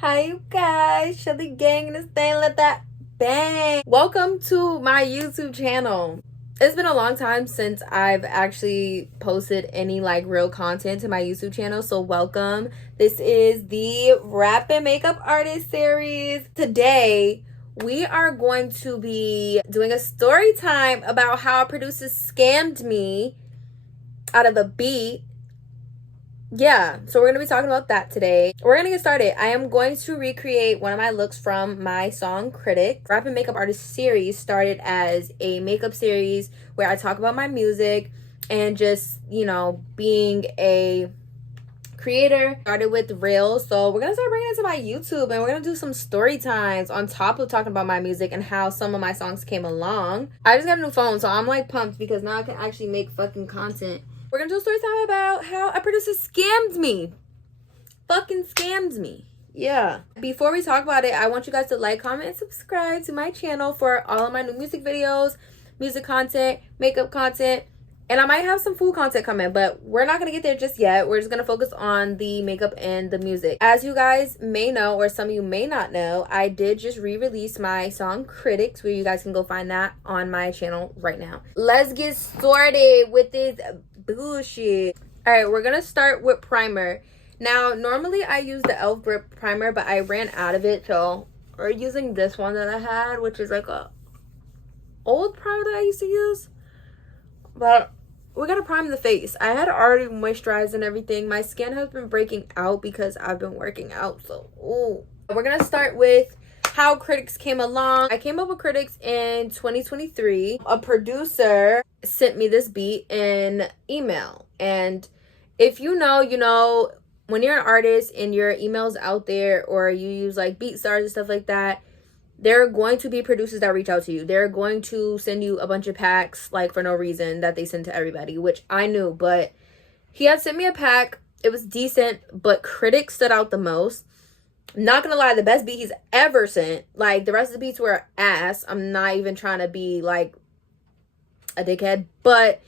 Hi, you guys. Shelly Gang in this thing. Let that bang. Welcome to my YouTube channel. It's been a long time since I've actually posted any like real content to my YouTube channel. So welcome. This is the Rap and Makeup Artist series. Today, we are going to be doing a story time about how a producer scammed me out of a beat. Yeah, so we're going to be talking about that today. We're going to get started. I am going to recreate one of my looks from my song Critic. Rap and Makeup Artist series started as a makeup series where I talk about my music and just, being a creator. Started with Reels, so we're going to start bringing it to my YouTube and we're going to do some story times on top of talking about my music and how some of my songs came along. I just got a new phone, so I'm like pumped because now I can actually make fucking content. We're gonna do a story time about how a producer scammed me. Fucking scammed me. Yeah. Before we talk about it, I want you guys to like, comment, and subscribe to my channel for all of my new music videos, music content, makeup content, and I might have some food content coming, but we're not gonna get there just yet. We're just gonna focus on the makeup and the music. As you guys may know, or some of you may not know, I did just re-release my song Critics, where you guys can go find that on my channel right now. Let's get started with this bullshit. All right, we're gonna start with primer. Now, normally I use the e.l.f. Grip primer, but I ran out of it, so we're using this one that I had, which is like a old primer that I used to use. But we gotta prime the face. I had already moisturized and everything. My skin has been breaking out because I've been working out, so ooh. We're gonna start with how Critics came along. I came up with Critics in 2023. A producer sent me this beat in email, and if you know, when you're an artist and your email's out there, or you use like BeatStars and stuff like that, there are going to be producers that reach out to you. They're going to send you a bunch of packs like for no reason that they send to everybody, which I knew, but he had sent me a pack. It was decent, but Critics stood out the most. Not gonna lie, the best beat he's ever sent. Like, the rest of the beats were ass. I'm not even trying to be like a dickhead, but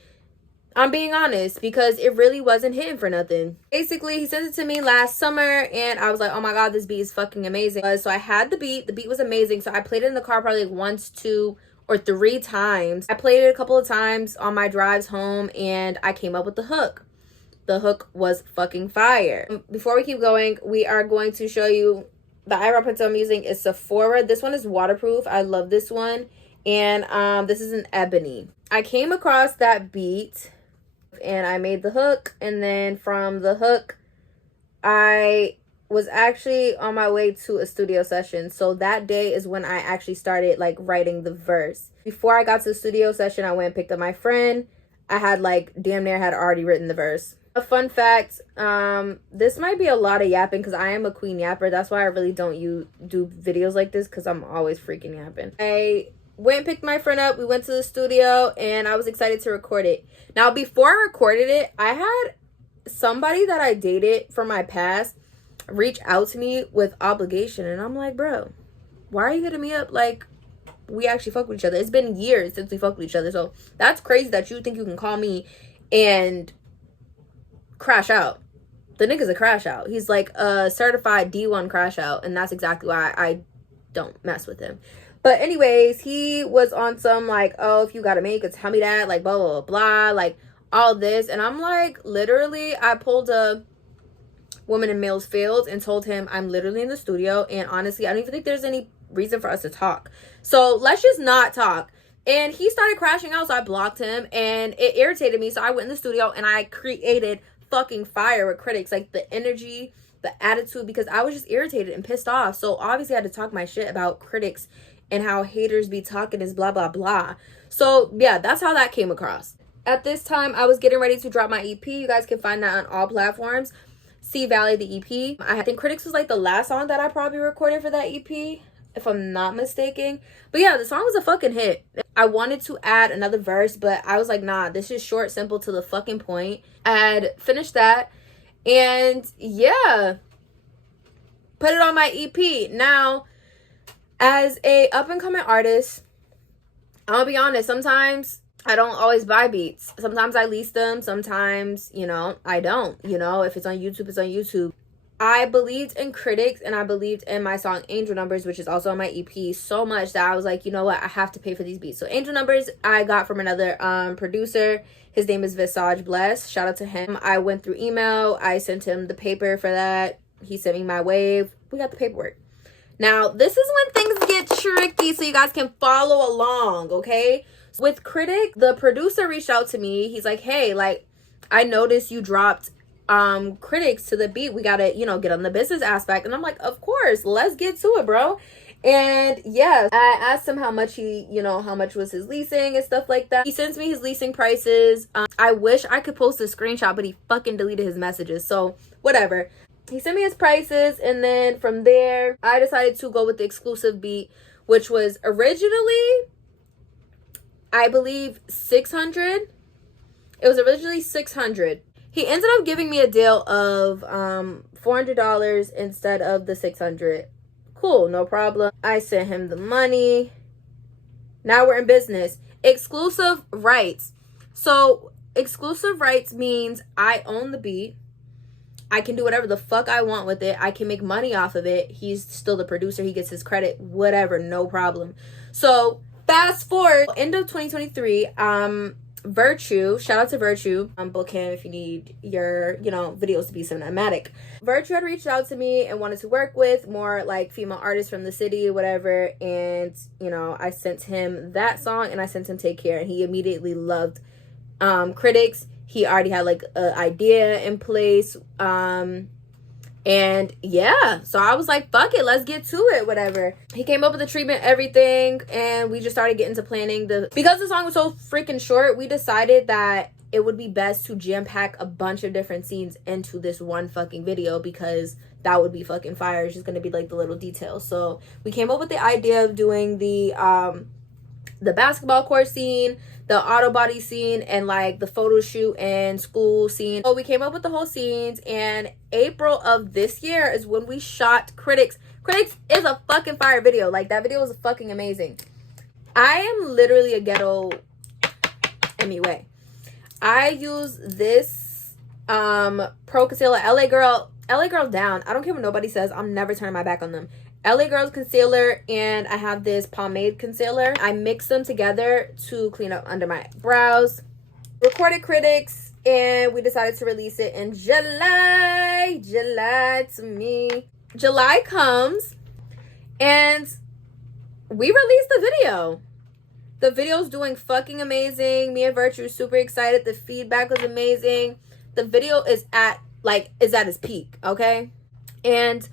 I'm being honest because it really wasn't hitting for nothing. Basically, he sent it to me last summer and I was like, oh my god, this beat is fucking amazing. So I had the beat was amazing. So I played it in the car probably like once, 2 or 3 times. I played it a couple of times on my drives home and I came up with the hook. The hook was fucking fire. Before we keep going, we are going to show you the eyebrow pencil I'm using is Sephora. This one is waterproof. I love this one. And this is an ebony. I came across that beat and I made the hook, and then from the hook I was actually on my way to a studio session. So that day is when I actually started like writing the verse. Before I got to the studio session, I went and picked up my friend. I had like damn near had already written the verse. A fun fact, this might be a lot of yapping because I am a queen yapper. That's why I really don't do videos like this, because I'm always freaking yapping. I went and picked my friend up. We went to the studio and I was excited to record it. Now, before I recorded it, I had somebody that I dated from my past reach out to me with obligation, and I'm like, bro, why are you hitting me up like we actually fuck with each other? It's been years since we fucked with each other, so that's crazy that you think you can call me and crash out. The nigga's a crash out. He's like a certified D1 crash out, and that's exactly why I don't mess with him. But anyways, he was on some like, oh, if you gotta make it, tell me that, like blah blah blah, like all this. And I'm like, literally, I pulled a woman in males field and told him I'm literally in the studio, and honestly, I don't even think there's any reason for us to talk, so let's just not talk. And he started crashing out, so I blocked him, and it irritated me. So I went in the studio and I created fucking fire with Critics, like the energy, the attitude, because I was just irritated and pissed off. So obviously I had to talk my shit about Critics and how haters be talking is blah blah blah. So yeah, that's how that came across. At this time, I was getting ready to drop my EP. You guys can find that on all platforms. C Valley, the EP. I think Critics was like the last song that I probably recorded for that EP, if I'm not mistaken. But yeah, the song was a fucking hit. I wanted to add another verse, but I was like, nah, this is short, simple, to the fucking point. I had finished that, and yeah, put it on my EP. Now, as a up-and-coming artist, I'll be honest, sometimes I don't always buy beats. Sometimes I lease them, sometimes, I don't. If it's on YouTube, it's on YouTube. I believed in Critics and I believed in my song Angel Numbers, which is also on my EP, so much that I was like, you know what, I have to pay for these beats. So Angel Numbers I got from another producer. His name is Visage Bless. Shout out to him. I went through email. I sent him the paper for that. He sent me my wave. We got the paperwork. Now, this is when things get tricky, so you guys can follow along, okay? With Critic, the producer reached out to me. He's like, hey, like, I noticed you dropped Critics to the beat. We gotta, you know, get on the business aspect. And I'm like, of course, let's get to it, bro. And yeah, I asked him how much he, you know, how much was his leasing and stuff like that. He sends me his leasing prices. I wish I could post a screenshot, but he fucking deleted his messages. So whatever. He sent me his prices, and then from there, I decided to go with the exclusive beat, which was originally, I believe, 600. It was originally 600. He ended up giving me a deal of $400 instead of the 600. Cool, no problem. I sent him the money. Now we're in business. Exclusive rights. So exclusive rights means I own the beat. I can do whatever the fuck I want with it. I can make money off of it. He's still the producer. He gets his credit. Whatever, no problem. So fast forward, end of 2023, Virtue, shout out to Virtue. Book him if you need your, you know, videos to be cinematic. Virtue had reached out to me and wanted to work with more like female artists from the city, whatever. And, you know, I sent him that song and I sent him Take Care. And he immediately loved Critics. He already had like an idea in place. And yeah, so I was like, fuck it, let's get to it, whatever. He came up with the treatment, everything, and we just started getting to planning. Because the song was so freaking short, we decided that it would be best to jam pack a bunch of different scenes into this one fucking video, because that would be fucking fire. It's just gonna be like the little details. So we came up with the idea of doing the basketball court scene, the auto body scene, and like the photo shoot and school scene. So we came up with the whole scenes, and April of this year is when we shot Critics. Critics is a fucking fire video. Like, that video was fucking amazing. I am literally a ghetto MUA. I use this pro concealer, LA Girl down. I don't care what nobody says. I'm never turning my back on them. LA Girls concealer, and I have this pomade concealer. I mix them together to clean up under my brows. Recorded Critics, and we decided to release it in July. July to me. July comes, and we released the video. The video's doing fucking amazing. Me and Virtue super excited. The feedback was amazing. The video is at its peak, okay? And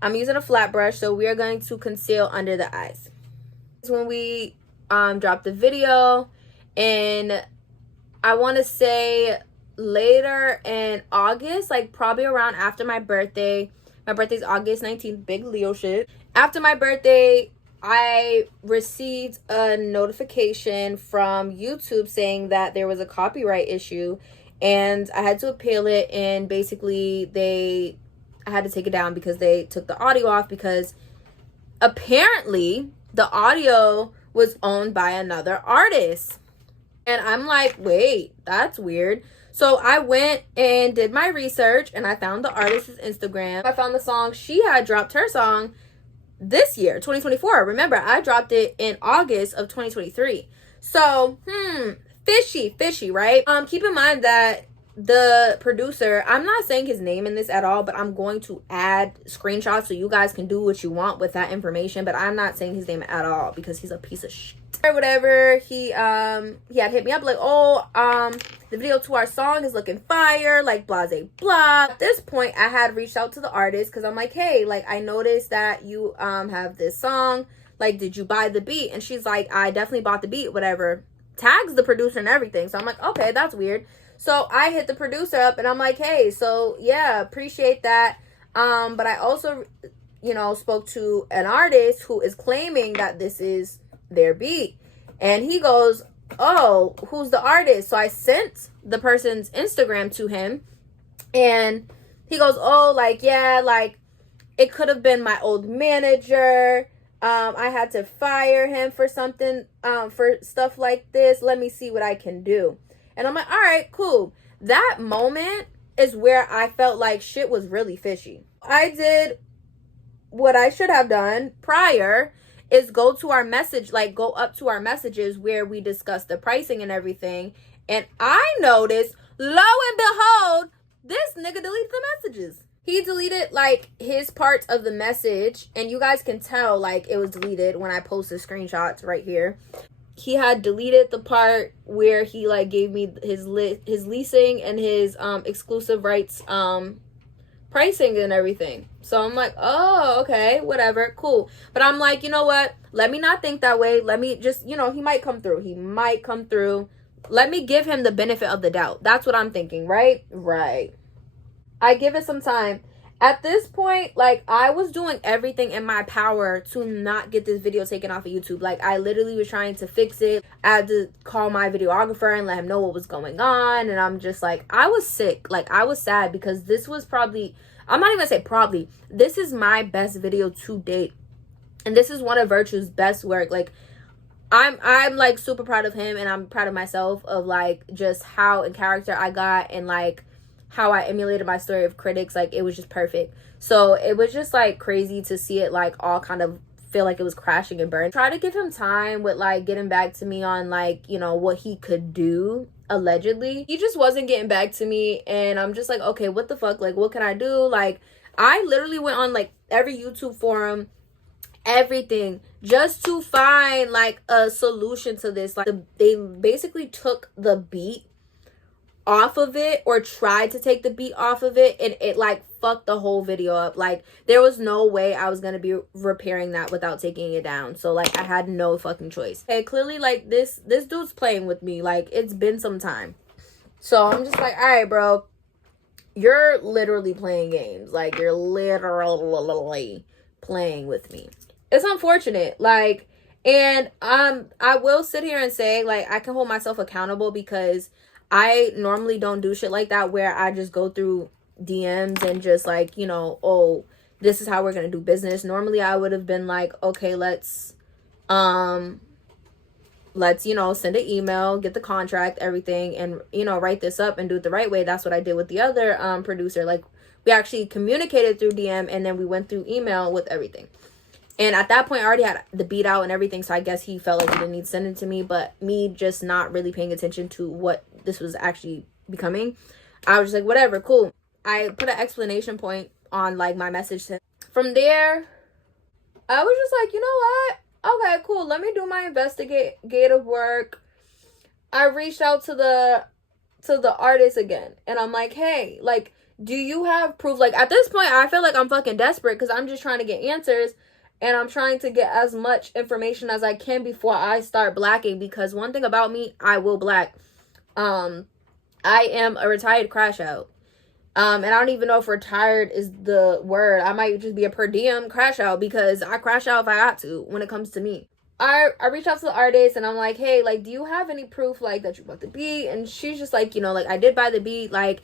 I'm using a flat brush, so we are going to conceal under the eyes. When we dropped the video, and I want to say later in August, like probably around after my birthday. My birthday's August 19th, big Leo shit. After my birthday, I received a notification from YouTube saying that there was a copyright issue, and I had to appeal it, and basically I had to take it down because they took the audio off, because apparently the audio was owned by another artist. And I'm like, wait, that's weird. So I went and did my research, and I found the artist's Instagram. I found the song. She had dropped her song this year, 2024. Remember, I dropped it in August of 2023. So, fishy, right? Keep in mind that the producer, I'm not saying his name in this at all, but I'm going to add screenshots so you guys can do what you want with that information, but I'm not saying his name at all because he's a piece of shit or whatever. He had hit me up like, oh, the video to our song is looking fire, like blase blah. At this point, I had reached out to the artist because I'm like, hey, like, I noticed that you have this song, like, did you buy the beat? And she's like, I definitely bought the beat, whatever. Tags the producer and everything. So I'm like, okay, that's weird. So I hit the producer up, and I'm like, hey, so yeah, appreciate that. But I also, you know, spoke to an artist who is claiming that this is their beat. And he goes, oh, who's the artist? So I sent the person's Instagram to him, and he goes, oh, like, yeah, like, it could have been my old manager. I had to fire him for something, for stuff like this. Let me see what I can do. And I'm like, all right, cool. That moment, is where I felt like shit was really fishy. I did what I should have done prior, is go to our message, like go up to our messages where we discuss the pricing and everything. And I noticed, lo and behold, this nigga deleted the messages. He deleted like his parts of the message, and you guys can tell like it was deleted when I posted screenshots right here. He had deleted the part where he like gave me his leasing and his exclusive rights pricing and everything. So I'm like, oh, okay, whatever, cool. But I'm like, you know what? Let me not think that way. Let me just, you know, he might come through. He might come through. Let me give him the benefit of the doubt. That's what I'm thinking, right? Right. I give it some time. At this point, like, I was doing everything in my power to not get this video taken off of YouTube. Like, I literally was trying to fix it. I had to call my videographer and let him know what was going on. And I'm just like, I was sick. Like, I was sad because this was probably, I'm not even gonna say probably, this is my best video to date. And this is one of Virtue's best work. Like, I'm like super proud of him, and I'm proud of myself of like just how in character I got, and like how I emulated my story of critics. Like, it was just perfect. So it was just like crazy to see it like all kind of feel like it was crashing and burning. Try to give him time with like getting back to me on like, you know, what he could do allegedly. He just wasn't getting back to me, and I'm just like, okay, what the fuck? Like, what can I do? Like, I literally went on like every YouTube forum, everything, just to find like a solution to this. Like, they basically took the beat off of it, or tried to take the beat off of it, and it like fucked the whole video up. Like, there was no way I was gonna be repairing that without taking it down. So like, I had no fucking choice. Okay, clearly like this dude's playing with me. Like, it's been some time. So I'm just like, all right, bro, you're literally playing games. Like, you're literally playing with me. It's unfortunate. Like, and I will sit here and say, like, I can hold myself accountable, because I normally don't do shit like that where I just go through DMs and just like, you know, oh, this is how we're gonna do business. Normally I would have been like, okay, let's you know, send an email, get the contract, everything, and, you know, write this up and do it the right way. That's what I did with the other producer. Like, we actually communicated through DM, and then we went through email with everything. And at that point, I already had the beat out and everything, so I guess he felt like he didn't need to send it to me. But me just not really paying attention to what this was actually becoming, I was just like, whatever, cool. I put an explanation point on like my message to him. From there, I was just like, you know what? Okay, cool. Let me do my investigative work. I reached out to the artist again, and I'm like, hey, like, do you have proof? Like, at this point, I feel like I'm fucking desperate, because I'm just trying to get answers. And I'm trying to get as much information as I can before I start blacking. Because one thing about me, I will black. I am a retired crash out. And I don't even know if retired is the word. I might just be a per diem crash out, because I crash out if I got to when it comes to me. I reached out to the artist, and I'm like, hey, like, do you have any proof like that you bought the beat? And she's just like, you know, like, I did buy the beat, like,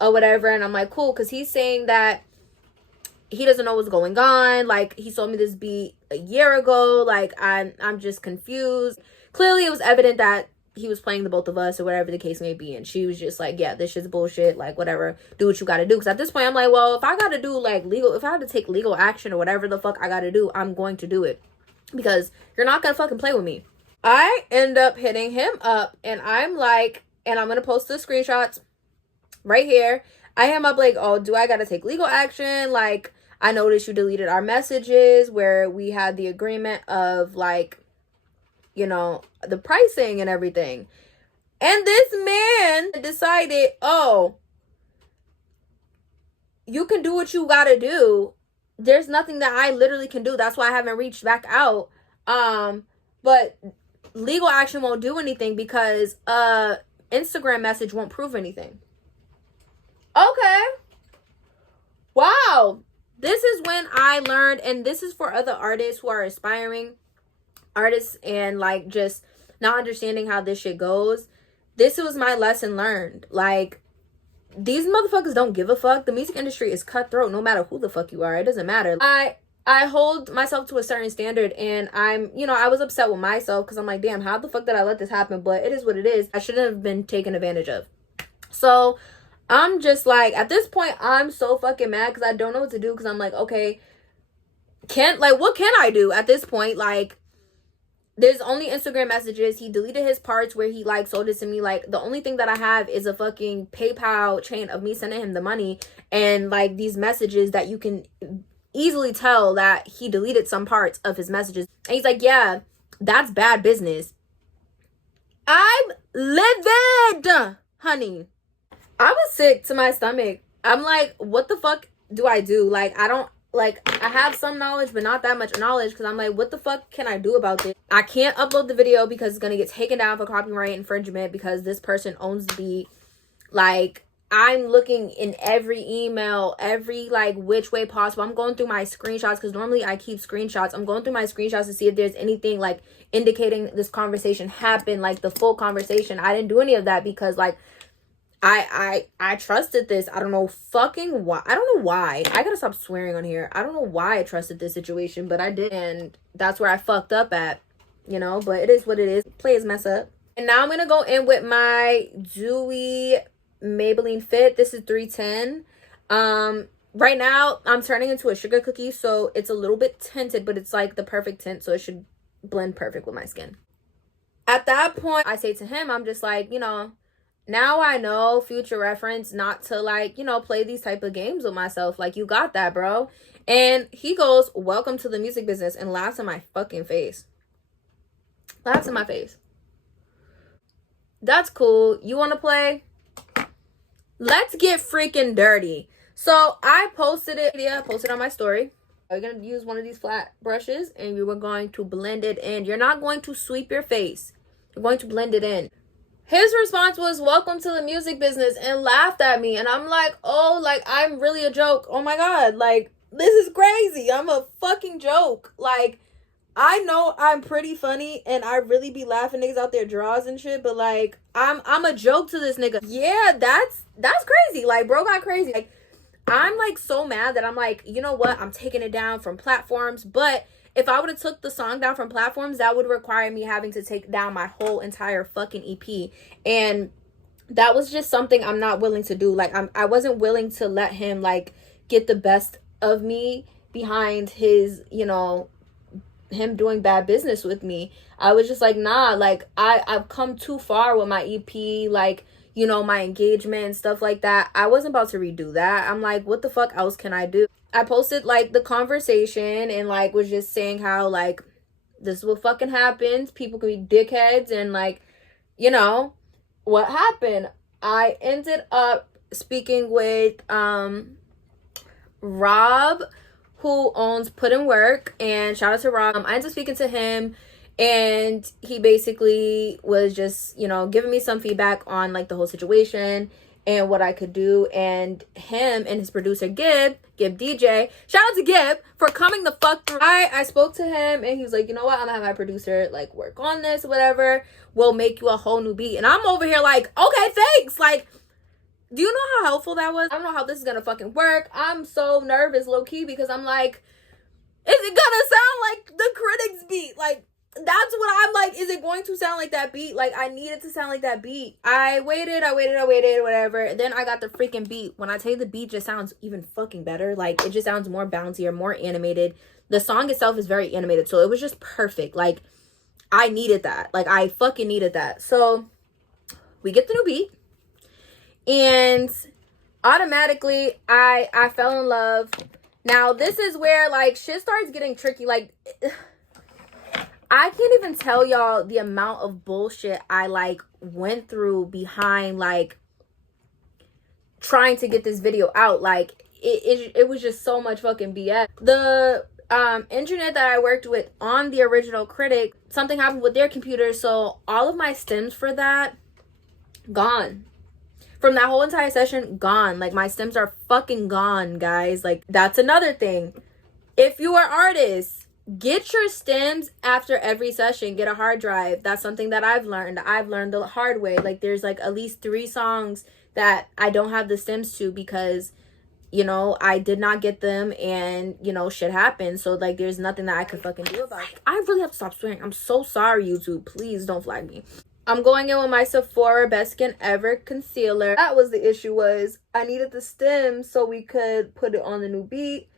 or whatever. And I'm like, cool, because he's saying that he doesn't know what's going on. Like, he sold me this beat a year ago. Like, I'm just confused. Clearly, it was evident that he was playing the both of us, or whatever the case may be. And she was just like, yeah, this shit's bullshit. Like, whatever. Do what you gotta do. Because at this point, I'm like, well, if I gotta do, like, if I had to take legal action or whatever the fuck I gotta do, I'm going to do it. Because you're not gonna fucking play with me. I end up hitting him up, and I'm like, and I'm gonna post the screenshots right here. I hit him up like, oh, do I gotta take legal action? Like, I noticed you deleted our messages where we had the agreement of, like, you know, the pricing and everything. And this man decided, oh, you can do what you gotta do. There's nothing that I literally can do. That's why I haven't reached back out. But legal action won't do anything, because Instagram message won't prove anything. Okay. Wow. This is when I learned, and this is for other artists who are aspiring artists and like just not understanding how this shit goes. This was my lesson learned. Like, these motherfuckers don't give a fuck. The music industry is cutthroat no matter who the fuck you are. It doesn't matter. I hold myself to a certain standard, and I'm, you know, I was upset with myself, because I'm like, damn, how the fuck did I let this happen? But it is what it is. I shouldn't have been taken advantage of. So I'm just like, at this point, I'm so fucking mad because I don't know what to do, because I'm like, okay, what can I do at this point? Like, there's only Instagram messages. He deleted his parts where he like sold it to me. Like, the only thing that I have is a fucking PayPal chain of me sending him the money, and like these messages that you can easily tell that he deleted some parts of his messages. And he's like, yeah, that's bad business. I'm livid, honey. I was sick to my stomach. I'm like, what the fuck do I do? Like, I don't, like, I have some knowledge, but not that much knowledge, because I'm like, what the fuck can I do about this? I can't upload the video because it's going to get taken down for copyright infringement because this person owns the beat. Like, I'm looking in every email, every, like, which way possible. I'm going through my screenshots, because normally I keep screenshots. I'm going through my screenshots to see if there's anything, like, indicating this conversation happened, like, the full conversation. I didn't do any of that because, like, I trusted this. I don't know fucking why. I don't know why. I gotta stop swearing on here. I don't know why I trusted this situation, but I did. And that's where I fucked up at, you know, but it is what it is. Players mess up. And now I'm gonna go in with my Dewy Maybelline Fit. This is 310. Right now I'm turning into a sugar cookie, so it's a little bit tinted, but it's like the perfect tint, so it should blend perfect with my skin. At that point, I say to him, I'm just like, you know, now I know, future reference, not to, like, you know, play these type of games with myself. Like, you got that, bro. And he goes, welcome to the music business, and laughs in my fucking face. Laughs in my face. That's cool. You want to play? Let's get freaking dirty. So I posted it. Yeah, I posted on my story. You're going to use one of these flat brushes, and you are going to blend it in. You're not going to sweep your face. You're going to blend it in. His response was, welcome to the music business, and laughed at me. And I'm like, oh, like, I'm really a joke. Oh my God. Like, this is crazy. I'm a fucking joke. Like, I know I'm pretty funny, and I really be laughing niggas out their draws and shit, but like, I'm a joke to this nigga. Yeah, that's crazy. Like, bro got crazy. Like, I'm like so mad that I'm like, you know what? I'm taking it down from platforms, but if I would have took the song down from platforms, that would require me having to take down my whole entire fucking EP. And that was just something I'm not willing to do. Like, I wasn't willing to let him, like, get the best of me behind his, you know, him doing bad business with me. I was just like, nah, like, I've come too far with my EP, like, you know, my engagement and stuff like that. I wasn't about to redo that. I'm like, what the fuck else can I do? I posted, like, the conversation and, like, was just saying how, like, this is what fucking happens. People can be dickheads, and, like, you know, what happened? I ended up speaking with Rob, who owns Put In Work, and shout out to Rob. I ended up speaking to him, and he basically was just, you know, giving me some feedback on, like, the whole situation and what I could do. And him and his producer Gib DJ, shout out to Gib for coming the fuck through. I spoke to him, and he was like, you know what, I'm gonna have my producer, like, work on this, whatever, we'll make you a whole new beat. And I'm over here like, okay, thanks. Like, do you know how helpful that was? I don't know how this is gonna fucking work. I'm so nervous, low-key, because I'm like, is it gonna sound like the Critics beat? Like, that's what I'm like, is it going to sound like that beat? Like, I need it to sound like that beat. I waited, whatever. Then I got the freaking beat. When I tell you, the beat just sounds even fucking better. Like, it just sounds more bouncier, more animated. The song itself is very animated, so it was just perfect. Like, I needed that. Like, I fucking needed that. So we get the new beat, and automatically I fell in love. Now, this is where, like, shit starts getting tricky. Like, I can't even tell y'all the amount of bullshit I, like, went through behind, like, trying to get this video out. Like, it was just so much fucking BS. The engineer that I worked with on the original Critic, something happened with their computer, so all of my stems for that, gone. From that whole entire session, gone. Like, my stems are fucking gone, guys. Like, that's another thing. If you are artists, get your stems after every session. Get a hard drive. That's something that I've learned. I've learned the hard way. Like, there's, like, at least 3 songs that I don't have the stems to because, you know, I did not get them, and, you know, shit happened. So, like, there's nothing that I could fucking do about it. I really have to stop swearing. I'm so sorry, YouTube. Please don't flag me. I'm going in with my Sephora Best Skin Ever concealer. That was the issue, was I needed the stems so we could put it on the new beat,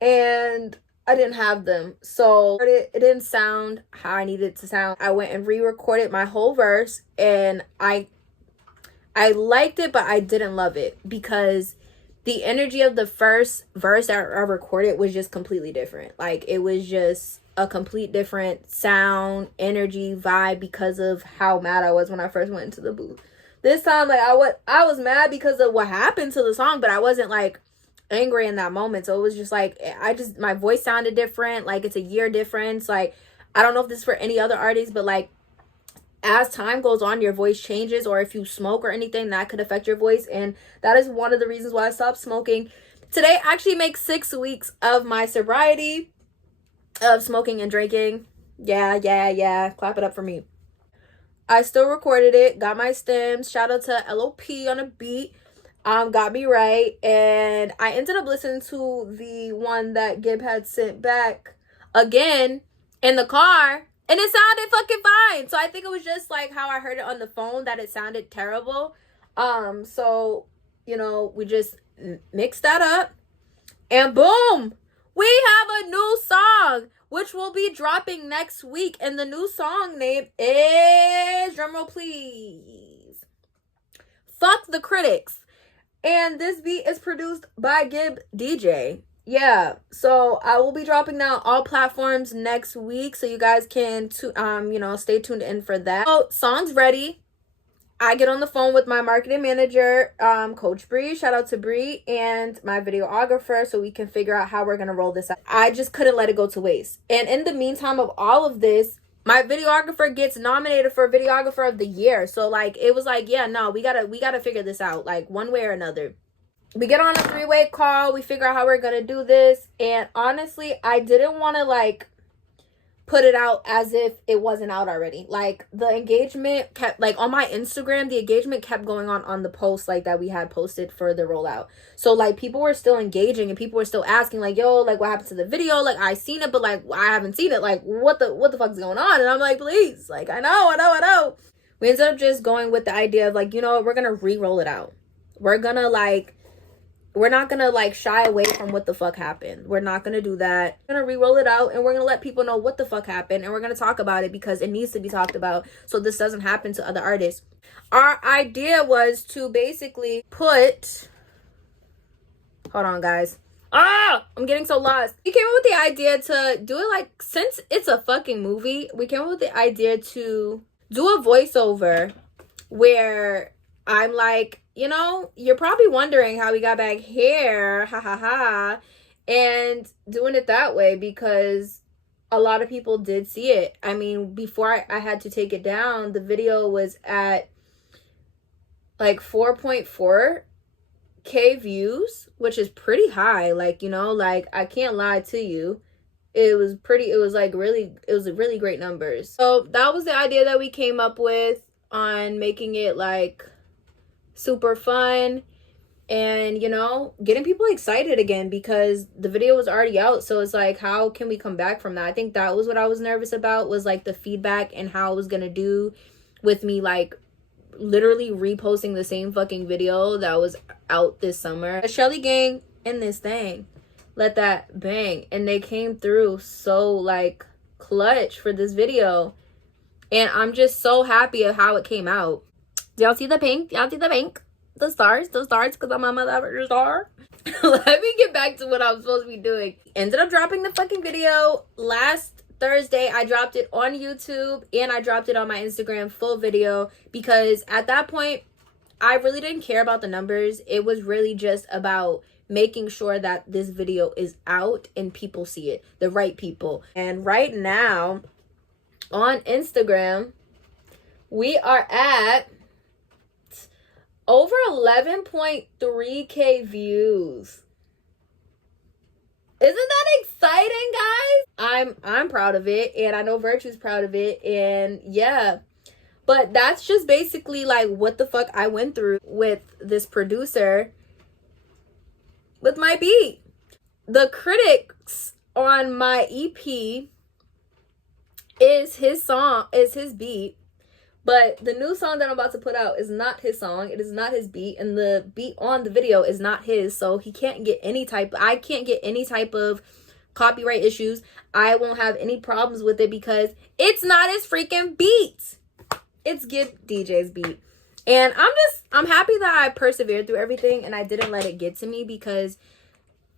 and I didn't have them, so it didn't sound how I needed it to sound. I went and re-recorded my whole verse, and I liked it, but I didn't love it because the energy of the first verse that I recorded was just completely different. Like, it was just a complete different sound, energy, vibe, because of how mad I was when I first went into the booth. This time, like, I was mad because of what happened to the song, but I wasn't like angry in that moment. So it was just like, my voice sounded different. Like, it's a year difference. Like, I don't know if this is for any other artists, but like, as time goes on, your voice changes, or if you smoke or anything, that could affect your voice. And that is one of the reasons why I stopped smoking. Today actually makes 6 weeks of my sobriety of smoking and drinking. Yeah. Clap it up for me. I still recorded it, got my stems. Shout out to LOP on a beat. Got me right. And I ended up listening to the one that Gib had sent back again in the car, and it sounded fucking fine. So I think it was just like how I heard it on the phone, that it sounded terrible. So, you know, we just mixed that up, and boom, we have a new song, which will be dropping next week. And the new song name is, drumroll please, Fuck the Critics. And this beat is produced by Gib DJ. Yeah, so I will be dropping that on all platforms next week, so you guys can stay tuned in for that. So, song's ready. I get on the phone with my marketing manager, Coach Bree, shout out to Bree, and my videographer, so we can figure out how we're gonna roll this out. I just couldn't let it go to waste. And in the meantime of all of this, my videographer gets nominated for videographer of the year. So like, it was like, yeah, no, we gotta figure this out, like, one way or another. We get on a 3-way call, we figure out how we're gonna do this. And honestly, I didn't want to like put it out as if it wasn't out already. Like, the engagement kept, like, on my Instagram, the engagement kept going on the post, like, that we had posted for the rollout. So like, people were still engaging, and people were still asking, like, yo, like, what happened to the video? Like, I seen it, but like, I haven't seen it. Like, what the fuck is going on? And I'm like, please, like, I know. We ended up just going with the idea of like, you know what, we're gonna re-roll it out. We're not gonna like shy away from what the fuck happened. We're not gonna do that. We're gonna re-roll it out, and we're gonna let people know what the fuck happened, and we're gonna talk about it because it needs to be talked about, so this doesn't happen to other artists. Our idea was to basically put, hold on guys, I'm getting so lost. We came up with the idea to do it, like, since it's a fucking movie, we came up with the idea to do a voiceover where I'm like, you know, you're probably wondering how we got back here, ha ha ha, and doing it that way because a lot of people did see it. I mean, before I had to take it down, the video was at like 4.4K views, which is pretty high. Like, you know, like, I can't lie to you. It was really great numbers. So that was the idea that we came up with on making it like super fun and, you know, getting people excited again, because the video was already out. So it's like, how can we come back from that? I think that was what I was nervous about, was like the feedback and how it was gonna do with me like literally reposting the same fucking video that was out this summer. The Shelly gang in this thing, let that bang, and they came through so like clutch for this video, and I'm just so happy of how it came out. Do y'all see the pink? Y'all see the pink? The stars, because I'm a mother star. Let me get back to what I'm supposed to be doing. Ended up dropping the fucking video last Thursday. I dropped it on YouTube, and I dropped it on my Instagram full video, because at that point, I really didn't care about the numbers. It was really just about making sure that this video is out and people see it, the right people. And right now on Instagram, we are at over 11.3K views. Isn't that exciting, guys? I'm proud of it, and I know Virtue's proud of it, and yeah. But that's just basically like what the fuck I went through with this producer with my beat. The critics on my EP is his song, is his beat, But the new song that I'm about to put out is not his song. It is not his beat, and the beat on the video is not his. So he can't get any type. I can't get any type of copyright issues. I won't have any problems with it because it's not his freaking beat. It's Gift DJ's beat. And I'm happy that I persevered through everything and I didn't let it get to me, because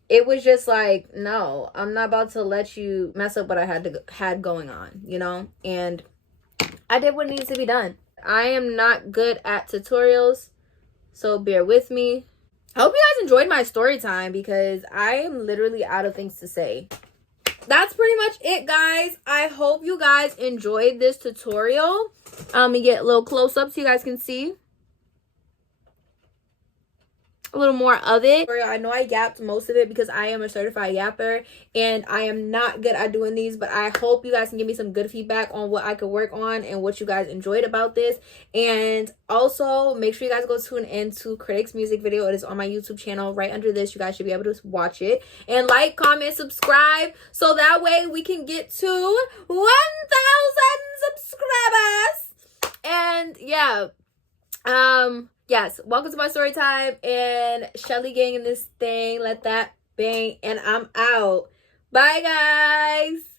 it was just like, no, I'm not about to let you mess up what I had going on, you know? And I did what needs to be done. I am not good at tutorials, so bear with me. I hope you guys enjoyed my story time, because I am literally out of things to say. That's pretty much it, guys. I hope you guys enjoyed this tutorial. Let me get a little close up so you guys can see a little more of it. I know I yapped most of it because I am a certified yapper and I am not good at doing these, but I hope you guys can give me some good feedback on what I could work on and what you guys enjoyed about this. And also make sure you guys go tune into Critic's music video. It is on my YouTube channel right under this. You guys should be able to watch it, and like, comment, subscribe, so that way we can get to 1,000 subscribers. And yeah, yes, welcome to my story time, and Shelly gang in this thing, let that bang, and I'm out. Bye, guys.